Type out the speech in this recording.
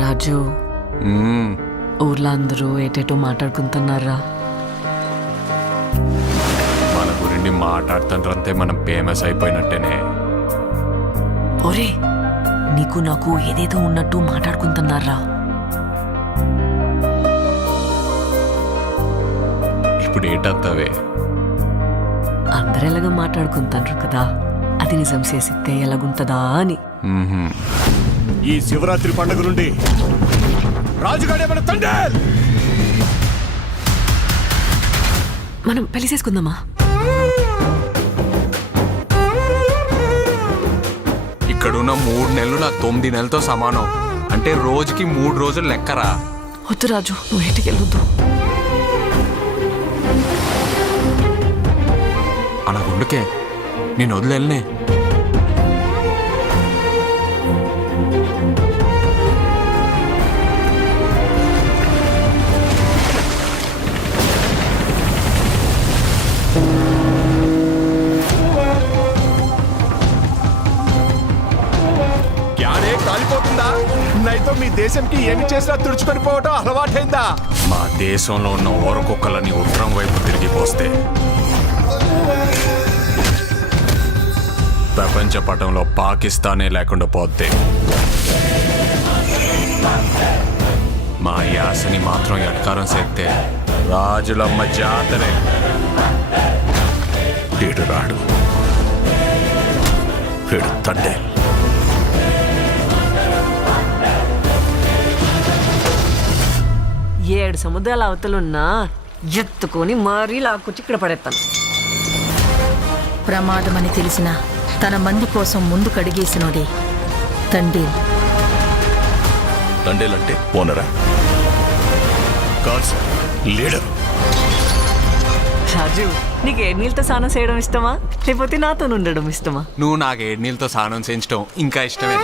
రాజు ఊర్లో అందరూ ఏటేటో మాట్లాడుకుంటున్నారా? మన గురించి మాట్లాడుతుంటే మనం ఫేమస్ అయిపోయినట్టేనే. ఒరే, నీకు నాకు ఏదేదో ఉన్నట్టు మాట్లాడుకుంటున్నారా? ఇప్పుడు ఏటంతవే? అందరు ఎలాగ మాట్లాడుకుంటారు కదా, అది నిజం చేసితే ఎలాగుంటదా అని. ఈ శివరాత్రి పండుగ నుండి రాజుగాడే మన తండ్రి. మనం పెళ్లి చేసుకుందామా? ఇక్కడున్న 3 నెలలు నా 9 నెలలతో సమానం. అంటే రోజుకి 3 రోజులు లెక్కరా. వద్దు రాజు, నువ్వు ఇంటికి వెళ్ళొద్దు. అలా గుండుకే నేను వదిలేనే. కాలిపోతుందా? నైతో మీ దేశంకి ఏమి చేసినా తుడుచుకొని పోవటం అలవాటైందా? మా దేశంలో ఉన్న ఓరకొక్కలని ఉత్తరం వైపు తిరిగిపోస్తే ప్రపంచ పటంలో పాకిస్తానే లేకుండా పోతే మా యాసని మాత్రం ఎటకారం చేస్తే రాజులమ్మ జాతరే. వీడు రాడు, వీడు తండ్రి. ఏడు సముద్రాల అవతలున్నా ఎత్తుకొని మరీ లాక్కొచ్చి ఇక్కడ పడేస్తాను. ప్రమాదమని తెలిసిన తన మంది కోసం ముందు కడిగేసినోడే తండేల్. తండేలంటే ఓనరా? కాదు సార్, లీడర్. రాజు, నీకు ఏడు నీళ్ళతో స్నానం చేయడం ఇష్టమా, లేకపోతే నాతో ఉండడం ఇష్టమా? నువ్వు నాకు 7 నీళ్ళతో స్నానం చేయించడం ఇంకా ఇష్టమే.